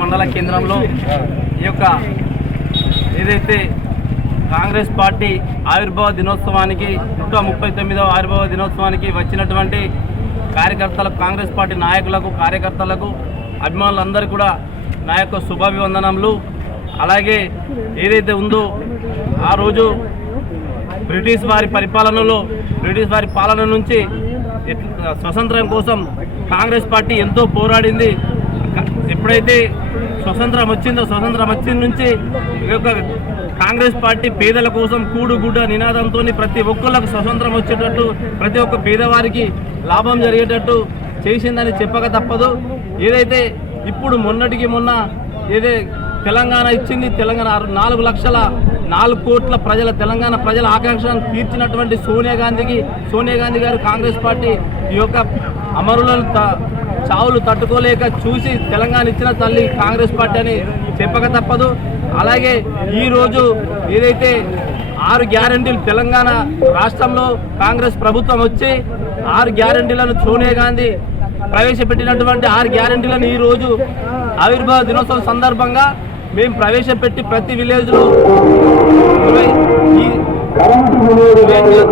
మండల కేంద్రంలో ఈ యొక్క ఏదైతే కాంగ్రెస్ పార్టీ ఆవిర్భావ దినోత్సవానికి నూట ముప్పై తొమ్మిదవ ఆవిర్భావ దినోత్సవానికి వచ్చినటువంటి కార్యకర్తలకు కాంగ్రెస్ పార్టీ నాయకులకు కార్యకర్తలకు అభిమానులందరూ కూడా నా యొక్క శుభాభివందనములు. అలాగే ఏదైతే ఉందో ఆ రోజు బ్రిటిష్ వారి పరిపాలనలో బ్రిటిష్ వారి పాలన నుంచి స్వతంత్రం కోసం కాంగ్రెస్ పార్టీ ఎంతో పోరాడింది. ఎప్పుడైతే స్వతంత్రం వచ్చిందో స్వతంత్రం వచ్చిన నుంచి ఈ యొక్క కాంగ్రెస్ పార్టీ పేదల కోసం కూడు గుడ్డ నినాదంతో ప్రతి ఒక్కళ్ళకు స్వతంత్రం వచ్చేటట్టు ప్రతి ఒక్క పేదవారికి లాభం జరిగేటట్టు చేసిందని చెప్పక తప్పదు. ఏదైతే ఇప్పుడు మొన్నటికి మొన్న ఏదే తెలంగాణ ఇచ్చింది తెలంగాణ నాలుగు లక్షల నాలుగు కోట్ల ప్రజల తెలంగాణ ప్రజల ఆకాంక్షను తీర్చినటువంటి సోనియా గాంధీకి సోనియా గాంధీ గారు కాంగ్రెస్ పార్టీ ఈ యొక్క అమరులను త- చావులు తట్టుకోలేక చూసి తెలంగాణ ఇచ్చిన తల్లి కాంగ్రెస్ పార్టీ అని చెప్పక తప్పదు. అలాగే ఈరోజు ఏదైతే ఆరు గ్యారంటీలు తెలంగాణ రాష్ట్రంలో కాంగ్రెస్ ప్రభుత్వం వచ్చి ఆరు గ్యారంటీలను సోనియా గాంధీ ప్రవేశపెట్టినటువంటి ఆరు గ్యారంటీలను ఈరోజు ఆవిర్భావ దినోత్సవం సందర్భంగా మేము ప్రవేశపెట్టి ప్రతి విలేజ్లో ఇరవై- ఈ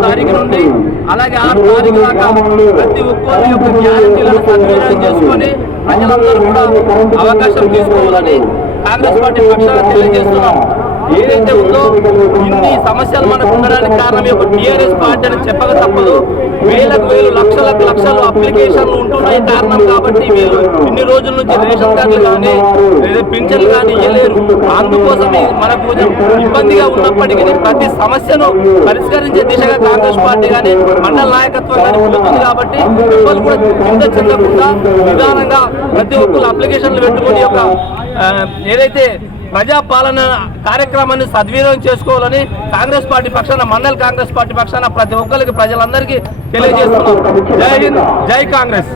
తారీఖు నుండి అలాగే ఆరు తారీఖు దాకా ప్రతి ఒక్కరి యొక్క గ్యారంటీలను సద్వినియోగం చేసుకొని ప్రజలందరూ కూడా అవకాశం తీసుకోవాలని కాంగ్రెస్ పార్టీ పక్షాన తెలియజేస్తున్నాం. ఏదైతే ఉందో ఇన్ని సమస్యలు మనకు ఉండడానికి కారణం యొక్క టీఆర్ఎస్ పార్టీ అని చెప్పక తప్పదు. వేలకు వేలు లక్షలకు లక్షలు అప్లికేషన్లు ఉంటున్నాయి కారణం కాబట్టి వీళ్ళు ఇన్ని రోజుల నుంచి రేషన్ కార్డులు కానీ లేదా పింఛన్లు కానీ ఇవ్వలేరు అందుకోసమే మనకు కొంచెం ఇబ్బందిగా ఉన్నప్పటికీ ప్రతి సమస్యను పరిష్కరించే దిశగా కాంగ్రెస్ పార్టీ కానీ మండల నాయకత్వం కానీ పిలుస్తుంది కాబట్టి ఎవరు కూడా చింత చెందకుండా నిదానంగా ప్రతి ఒక్కరు అప్లికేషన్లు పెట్టుకొని ఒక ఏదైతే ప్రజాపాలన కార్యక్రమాన్ని సద్వినియోగం చేసుకోవాలని కాంగ్రెస్ పార్టీ పక్షాన మండల కాంగ్రెస్ పార్టీ పక్షాన ప్రతి ఒక్కరికి ప్రజలందరికీ తెలియజేస్తున్నాం. జై హింద్ జై కాంగ్రెస్.